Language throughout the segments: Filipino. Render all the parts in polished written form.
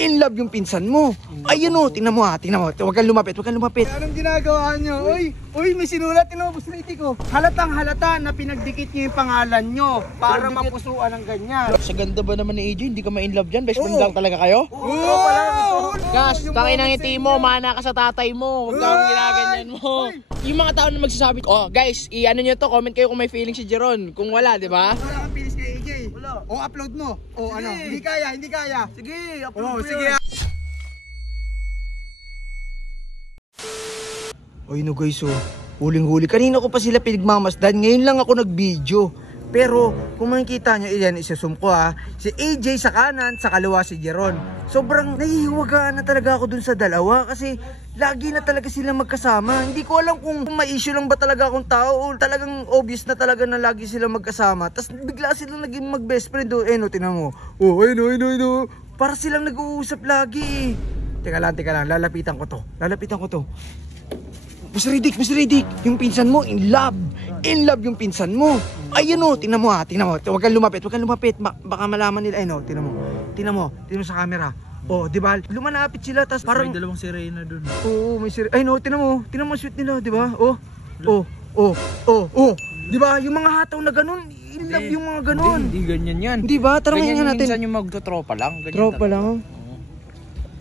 In love yung pinsan mo. Ayun o, tingnan mo ha, tingnan mo. Huwag kang lumapit, huwag kang lumapit. Anong ginagawa nyo? Uy, may sinulat yun o, Busriti ko. Halatang halata na pinagdikit nyo yung pangalan nyo para mapusuan ng ganyan. Sa ganda ba naman ni AJ, hindi ka ma-in love dyan? Best friend lang talaga kayo? Oo, pala. Gas, tangin ng ngiti mo, mana ka sa tatay mo. Huwag kang ginaganyan mo. Yung mga tao na magsasabi, oh guys, i-ano nyo to, comment kayo kung may feeling si Jeron. Kung wala, di ba? Wala kang pilis kay AJ. Wala. O, upload mo. O, ano? Hindi kaya, hindi kaya. Sige, upload mo sige. Ay no guys, oh, huling-huli. Kanina ko pa sila pinagmamasdan, ngayon lang ako nag-video. Pero kung makikita nyo, iyan, isasum ko ha. Si AJ sa kanan, sa kaliwa si Jeron. Sobrang nahihiwagaan na talaga ako dun sa dalawa kasi lagi na talaga sila magkasama. Hindi ko alam kung may issue lang ba talaga akong tao o talagang obvious na talaga na lagi sila magkasama. Tapos bigla silang naging mag-best friend. Eh no, tinan mo. Oh, ay no. Para silang nag-uusap lagi. Teka lang, lalapitan ko to. Mas ridik, yung pinsan mo, in love yung pinsan mo. Ayun o, tingnan mo ha, huwag kang lumapit, baka malaman nila, ayun o, tingnan mo sa camera. Oh, di ba? Lumanapit sila, tas parang may dalawang sirena dun. Oo, may sirena, ayun o, tingnan mo sweet nila, di ba? Oh, di ba? Yung mga hataw na ganun, in love yung mga ganun. Hindi ganyan yan. Di ba? Tara ngayon natin. Minsan yung magtotropa lang. Tropa lang.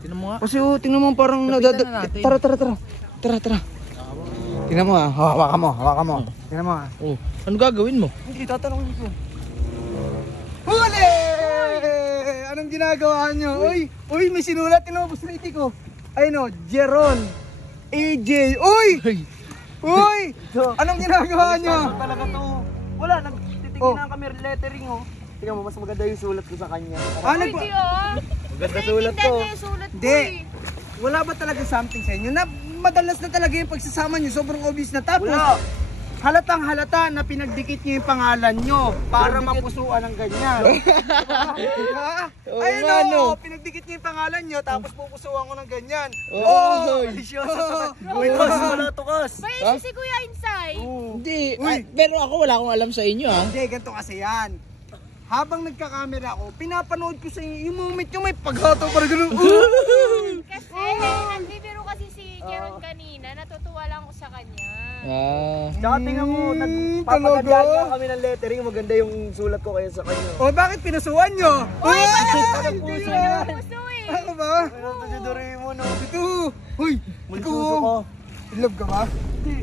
Tingnan mo nga. Kasi oh, tingnan mo parang Tara. Tingnan mo ha, hawakan mo. Tingnan mo ha. Oh, ano gagawin mo? Hindi, tatanungin ko. Huli! Anong ginagawa nyo? Uy, may sinulat yun o, Busriti ko. Ay no, Jeron, AJ, uy! Anong ginagawa nyo? Talaga to. Wala, nagtitingin kami lettering oh. Tingnan mo, mas maganda yung sulat ko sa kanya. Maganda sulat to. Hindi. Wala ba talaga something sa inyo? Na madalas na talaga yung pagsasama nyo, sobrang obvious na. Tapos, halatang halata na pinagdikit nyo yung pangalan nyo para mapusuan ng ganyan. Ayun o, pinagdikit nyo yung pangalan nyo, tapos pupusuan ko ng ganyan. Wait, wala to kas. May si Kuya Insay. Hindi, pero ako wala akong alam sa inyo ha. Hindi, ganito kasi yan. Habang nagkakamera ako, pinapanood ko sa inyo yung moment nyo may paghataw para gano'n. Kasi nagbibiro kasi si Jeron kanina, natutuwa lang ako sa kanya. Tsaka tingnan mo, nagpapagandaan kami ng lettering. Maganda yung sulat ko kayo sa kanya. O bakit pinasuan nyo? Uy, puso eh. Ako ba? Ano to si Doraemon no? Ito! Uy! Mulsuso ko. In love ka ba? Hindi.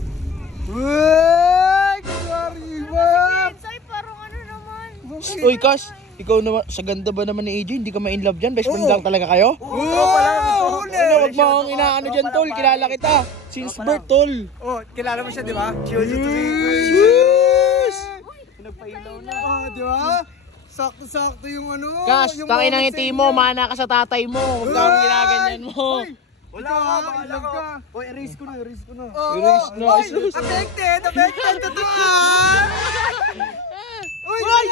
Uy! Kunwari ba? Insay, parang ano naman. Uy, Kas, ikaw naman, sa ganda ba naman ni AJ, hindi ka ma-in love dyan? Best friend lang talaga kayo? Tropa lang! Huwag mo akong inaano dyan, tol. Kilala kita. Since birth, tol. Oh, kilala mo siya, di ba? Pinagpailaw na. Di ba? Sakto-sakto yung ano. Kas, tangin ng ngiti mo, mana ka sa tatay mo. Huwag kang ginaganyan mo. Wala ka, bahala ka. Oy, erase ko na. Erase na. Affected! Totoo! Uy!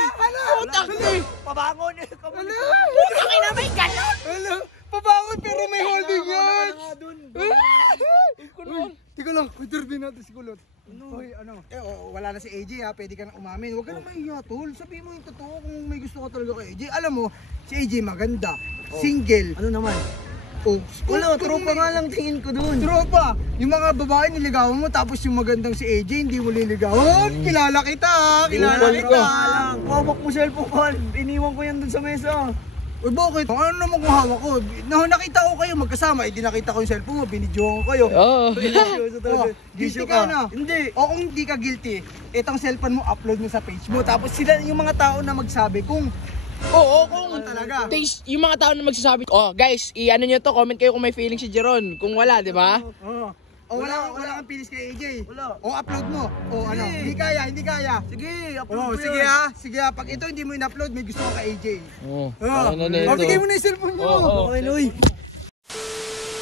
Putang eh! Pabangon eh. Putang ina, may ganon. Hello! Pabangon pero may holding yan! Tika lang, kuturbin natin si Kulot. Uy, ano? Wala na si AJ ha, pwede ka na umamin. Huwag ka na mahiya, tol. Sabihin mo yung totoo kung may gusto ka talaga kay AJ. Alam mo, si AJ maganda. Single. Ano naman? Wala, tropa nga lang tingin ko dun. Tropa! Yung mga babae niligawan mo, tapos yung magandang si AJ hindi mo niligawan. Kilala kita ha! Kilala kita! Hawak mo cellphone ko. Iniwan ko yan dun sa mesa. Uy, bakit? Ano naman kung hawak ko? Nakita ko kayo magkasama, hindi nakita ko yung cellphone mo, binidyohan ko kayo. Guilty ka na? Hindi. O kung hindi ka guilty, itong cellphone mo, upload mo sa page mo. Tapos sila yung mga tao na magsabi kung Oo, kung talaga. Yung mga tao na magsasabi, oh guys, i-ano nyo to, comment kayo kung may feeling si Jeron. Kung wala, di ba? O wala kang pilis kay AJ. Wala. O upload mo. O ano? Hindi kaya. Sige, upload mo Sige ha. Sige ha. Pag ito hindi mo in-upload, may gusto ko kay AJ. Oo. Bigay mo na yung cellphone mo. Oo. Okay, Noy.